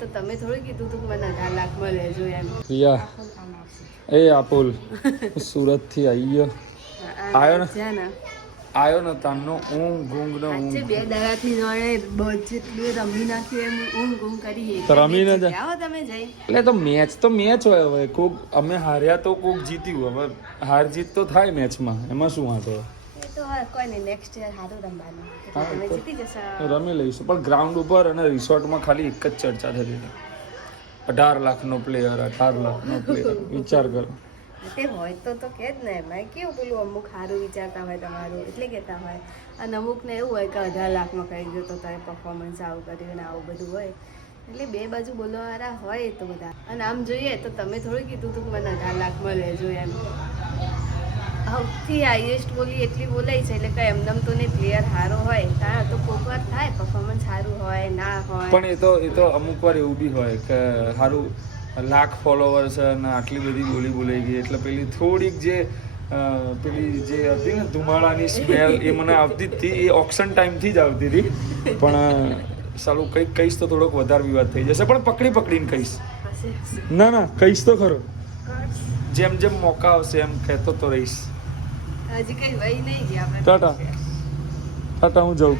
તો તમે થોડું કીધું તું કે મને 18 લાખમાં લેજો એમ. પ્રિયા એ આપોલ સુરત થી આવ્યો ને તારનો ઊંઘ નો આજે 2 દાડાથી જોડે જેટલું રમી નાખ્યું એમ ઊંઘ કરી તો રમીને જ આવો તમે જઈ. એટલે તો મેચ હોય હવે કોક અમે હાર્યા તો કોક જીત્યું હવે હાર જીત તો થાય મેચમાં એમાં શું વાંધો એ તો કોઈ નહીં નેક્સ્ટ યર સારું રમવાનું તમે જીતી જશો. રમી લઈશું પણ ગ્રાઉન્ડ ઉપર અને રિસોર્ટમાં ખાલી એક જ ચર્ચા થતી હતી 18 લાખનો પ્લેયર વિચાર કરો. તે હોય તો કે જ ને એમાં કેવું પેલું અમુક સારું વિચારતા હોય તમારું એટલે કહેતા હોય અને અમુકને એવું હોય કે 18 લાખમાં કરી દો તો તારે પરફોર્મન્સ આવું કર્યું ને આવું બધું હોય એટલે બે બાજુ બોલવાવાળા હોય તો બધા. અને આમ જોઈએ તો તમે થોડું કીધું હતું કે મને 18 લાખમાં લેજો એમ. સૌથી હાઈએસ્ટ બોલી એટલી બોલાય છે એટલે કંઈ એમનેમ તો નહીં પ્લેયર સારો હોય ત્યાં તો કોઈક વાર થાય પરફોર્મન્સ સારું હોય ના હોય પણ એ તો અમુક વાર એવું બી હોય કે સારું લાખ ફોલોવર છે અને આટલી બધી બોલાઈ ગઈ એટલે પેલી થોડીક જે પેલી જે હતી ને ધુમાડાની સ્મેલ એ મને આવતી જ હતી. એ ઓક્શન ટાઈમથી જ આવતી હતી પણ સારું કંઈક કહીશ તો થોડોક વધારે વિવાદ થઈ જશે પણ પકડીને કહીશ. ના કહીશ તો ખરો જેમ મોકા આવશે એમ કહેતો તો રહીશ. હજી કઈ વહી નહીં ગયા ટાટા હું જાઉં.